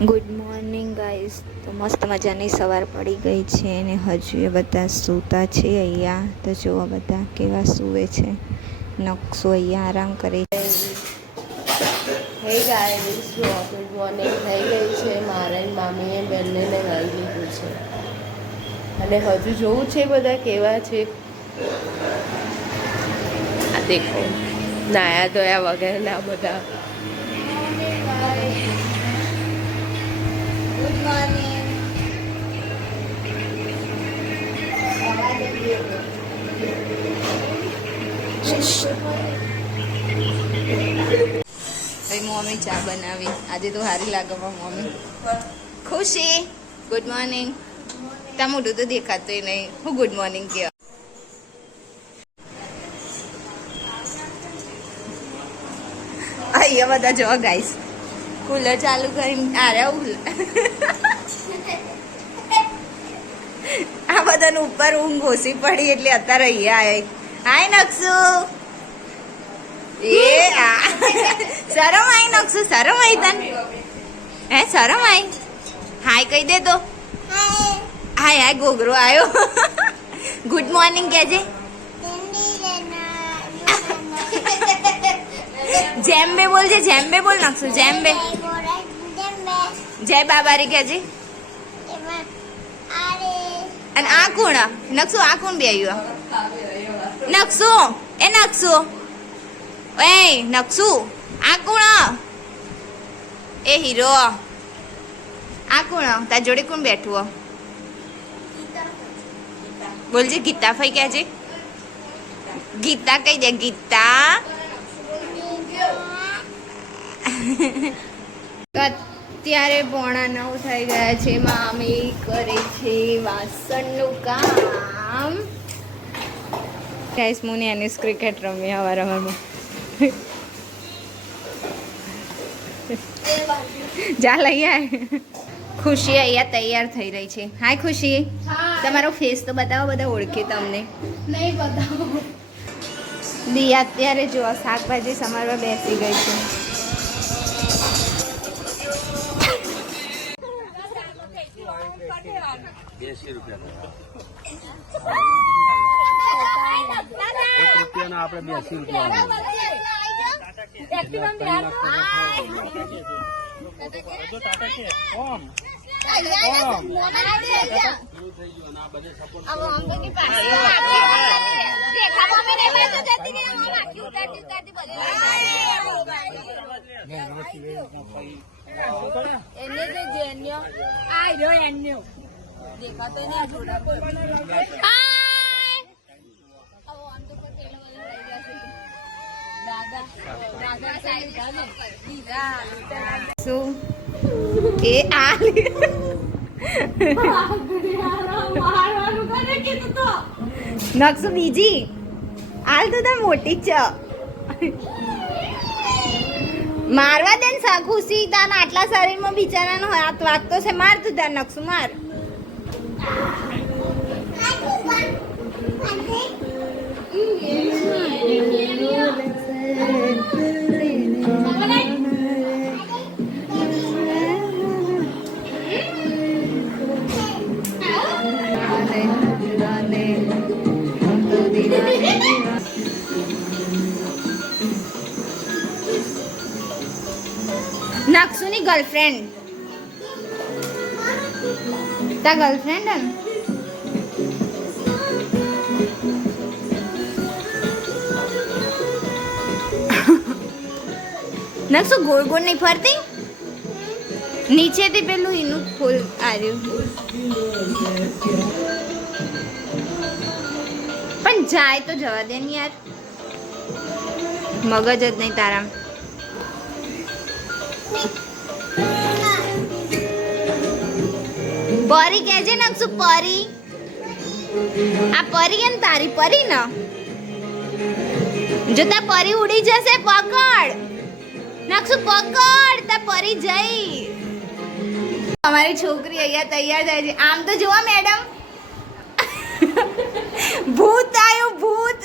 Good morning guys. તો મસ્ત મજાની સવાર પડી ગઈ છે અને હજુ એ બધા સૂતા છે અહીંયા. તો જુઓ બધા કેવા સૂવે છે. નકશો અહીંયા આરામ કરે છે. હે ગાઈસ, ગુડ મોર્નિંગ થઈ ગઈ છે. મારા મામીએ બેનને નહાઈ લીધું છે અને હજુ જોવું છે બધા કેવા છે. આ દેખો, નાયા ધોયા વગરના બધા. Good morning. મમ્મી ચા બનાવી આજે તો સારી લાગે મમ્મી. ખુશી ગુડ મોર્નિંગ. તા મોઢું તો દેખાતું નહીં. હું ગુડ મોર્નિંગ કહેવા. અહીંયા બધા જોવા ગાઈસ કુલર ચાલુ કરીને આ બધાને ઉપર ઊંઘ ઓછી પડી એટલે અત્યારે અહીંયા આવે. હાય નકશુ. એ શરમ આઈ નકશુ, શરમ આઈ તને? હે શરમ આઈ? હાય કહી દે તો. હાય હાય ગોગરો આવ્યો. ગુડ મોર્નિંગ કહેજે. જેમ્બે બોલજે, જેમ્બે બોલ નકશુ, જેમ્બે. જય બાબારી કહેજે. અને આ કોણ નકશુ? આ કોણ બે આવ્યું? નકશુ એ નકશુ એ નકશુ આ કોણ? એ હીરો આ કોણ? તાર જોડે કોણ બેઠું? બોલજે ગીતા ફઈ કહેજે. ગીતા કહી દે. ગીતા. અત્યારે 8:45 થઈ ગયા છે. મામી કરે છે વાસણનું કામ. ગાઈસ મુને એની ક્રિકેટ રમી હવારમાં. જા લઈ આય. ખુશી અહીંયા તૈયાર થઈ રહી છે. હાય ખુશી, તમારો ફેસ તો બતાવો, બધા ઓળખે તમને. નહીં બતાવો. દિયા અત્યારે જો શાકભાજી સમારવા બેસી ગઈ છે. આપણે 80 રૂપિયા. શું એ આ નકશો બીજી હાલ તો તાર મોટી જ છે. મારવા દે ને ખુશી. તાર આટલા શરીરમાં બિચારાનો હાથ વાગતો છે. માર તું તાર નકશુ માર. નકશુની ગર્લફ્રેન્ડ. તા ગર્લફ્રેન્ડ હે નકશુ ગોળ ગોળ નહીં ફરતી. નીચેથી પેલું એનું ફૂલ આવ્યું પણ જાય તો જવા દે ને યાર. મગજ જ નહીં તારા. પરી કહેજે નકશુ. પરી આ પરી એમ તારી પરી ને. જો તા પરી ઉડી જશે પકડ નકશુ, પકડ. તા પરી જઈ. અમારી છોકરી અહીંયા તૈયાર થાય છે. આમ તો જોવા મેડમ, ભૂત આવ્યું ભૂત.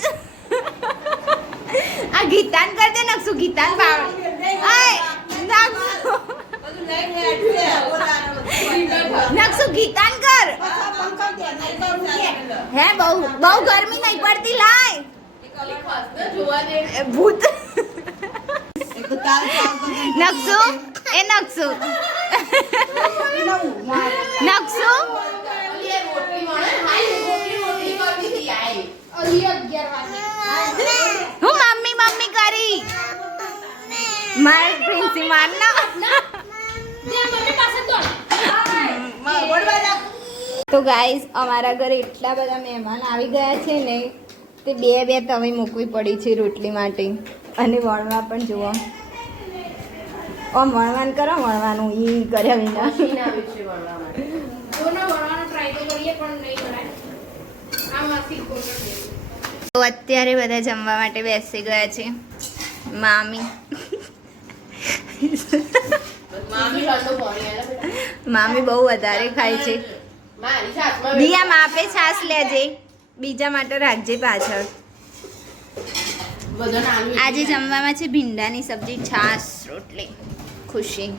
આ ગીતાન કર દે નકશુ. ગીતાન ભાવ. નકશુ નકસુ ગીતાન કર હે બહુ બહુ ગરમી નહીં પડતી લાય ભૂત નકસુ એ નકસુ નકસુ હું મમ્મી મમ્મી કરી મારે પ્રિન્સી મારના તો ગાઈઝ અમારા ઘરે એટલા બધા મહેમાન આવી ગયા છે ને તે બે તવી મૂકવી પડી છે રોટલી માટે અને વણવા પણ જુઓ ઓમ વણવાન કરો વણવાનું ઈ કર્યા વિના તો અત્યારે બધા જમવા માટે બેસી ગયા છે મામી મામી બહુ વધારે ખાય છે દિયા માપે છાસ લેજે બીજા માટે રાખજે પાછળ આજે જમવામાં છે ભીંડાની સબ્જી છાસ રોટલી ખુશી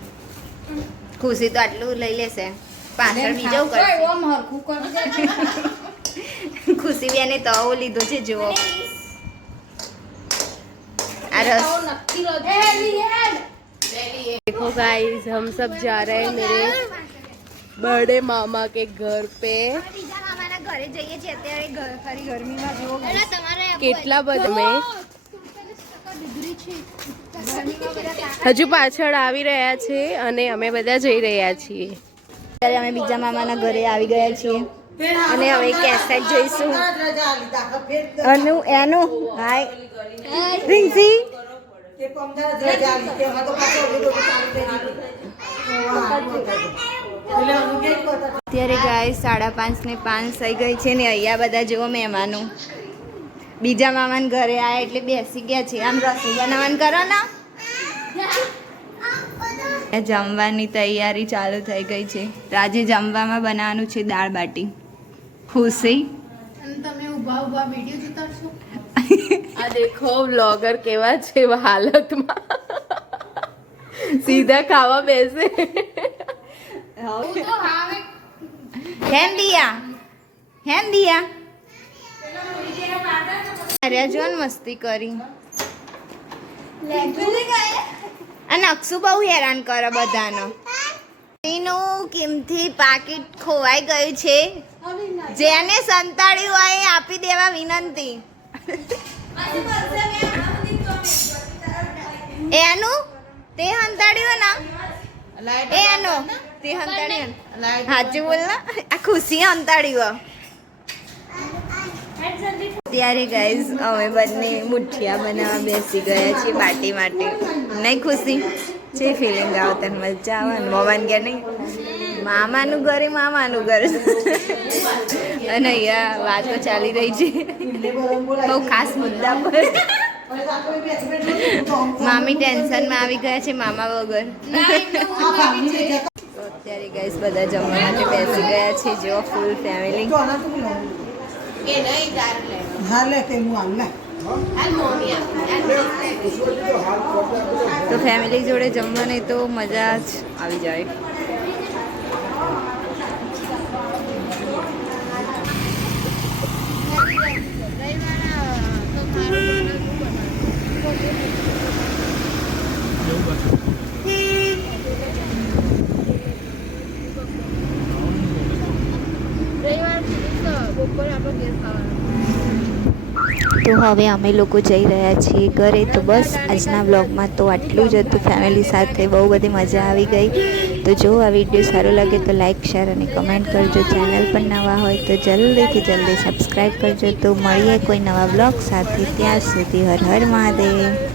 ખુશી તો આટલું લઈ લેશે પાછળ બીજો કરશે ખુશી બેને તવો લીધો છે જુઓ આ રસ देखो गाइस हम सब जा रहे हैं मेरे बड़े मामा के घर पे ઘરે જઈએ છીએ અત્યારે ખરી ગરમીમાં જુઓ કેટલા બધા મેં હજુ પાછળ આવી રહ્યા છે અને અમે બધા જઈ રહ્યા છીએ અત્યારે અમે બીજા મામાના ઘરે આવી ગયા છીએ અને હવે કેસેટ જોઈશું એનું હાય પ્રિન્સી અત્યારે ગાય 5:30 ને 5 થઈ ગઈ છે ને અહીંયા બધા જેવો મહેમાનો બીજા મામાના ઘરે આયા એટલે બેસી ગયા છે આમ રસોઈ બનાવવાનું કરો ને જમવાની તૈયારી ચાલુ થઈ ગઈ છે તો આજે જમવામાં બનાવવાનું છે દાળ બાટી ખુશી તમે ઊભા ઊભા વિડિયો ઉતારશો આ દેખો વ્લોગર કેવા છે હાલતમાં સીધા ખાવા બેસે હેમ દિયા અરે જોન મસ્તી કરી અને અક્ષુ બહુ હેરાન કરે બધાનો એનું કિંમતી પાકીટ ખોવાઈ ગયું છે જેને સંતાડ્યું હોય એ આપી દેવા વિનંતી એનું તે સંતાડ્યું ને એનો તે સંતાડ્યું સાચું બોલ ને આ ખુશી સંતાડ્યું ત્યારે ગાઈઝ અમે બંને મુઠિયા બનાવવા બેસી ગયા છીએ બાટી માટે નહીં ખુશી છે ફિલિંગ આવે તને મજા આવે ને મોબાઈલ કે નહીં મામાનું ઘરે મામાનું ઘર અને અહીંયા વાતો ચાલી રહી છે બહુ ખાસ મુદ્દા પર મામી ટેન્શનમાં આવી ગયા છે મામા વગર અત્યારે ગાઈસ બધા જમવા માટે બેસી ગયા છે જો ફૂલ ફેમિલી તો ફેમિલી જોડે જમવાની તો મજા જ આવી જાય તો હવે અમે લોકો જઈ રહ્યા છીએ ઘરે તો બસ આજના બ્લોગમાં તો આટલું જ હતું ફેમિલી સાથે બહુ બધી મજા આવી ગઈ તો જો આ વિડીયો સારો લાગે તો લાઈક શેર અને કમેન્ટ કરજો ચેનલ પર નવા હોય તો જલ્દીથી જલ્દી સબસ્ક્રાઈબ કરજો તો મળીએ કોઈ નવા બ્લોગ સાથે ત્યાં સુધી હર હર મહાદેવ